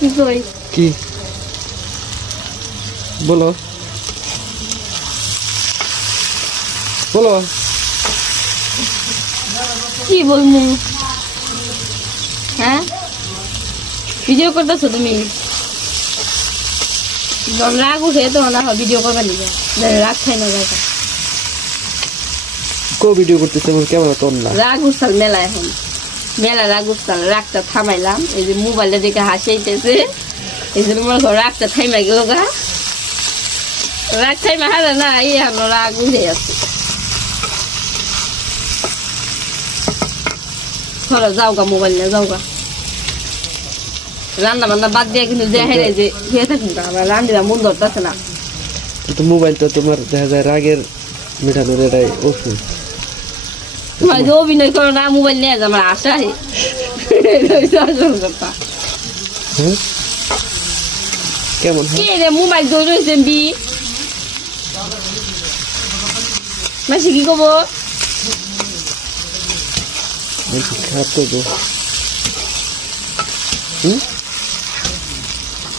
কি বলো বলো কি বলবো হ্যাঁ ভিডিও করতেছো তুমি রাগ উঠে তো না ভিডিও করবা নিবে রাগ খাই না জায়গা কো ভিডিও করতেছে আমার ক্যামেরা তো না রাগ উঠছাল মেলা এখন মেলা রাগ উঠছাল রাগটা থামাইলাম এই যে মোবাইলে দেখে হাসিতেছে এই জন্য মনে করো রাগটা থাইমা গেল গা রাগ থাইমা হারা না এই এখন রাগ উঠে আছে ধরো যাও গা মোবাইল নিয়ে যাও গা রান্না বান্না বাদ দিয়ে কিন্তু দেখে যে খেয়ে থাকুন আমার রান্না মন ধরতেছে না তো মোবাইল তো তোমার দেখা যায় রাগের মেটানোর এটাই ওষুধ তোমার যে অভিনয় করো না মোবাইল নিয়ে যা আমার আশাই আসল কথা হ্যাঁ কেমন কে রে মোবাইল ধরে রয়েছে বি মাসি কি কব খারাপ করবো হুম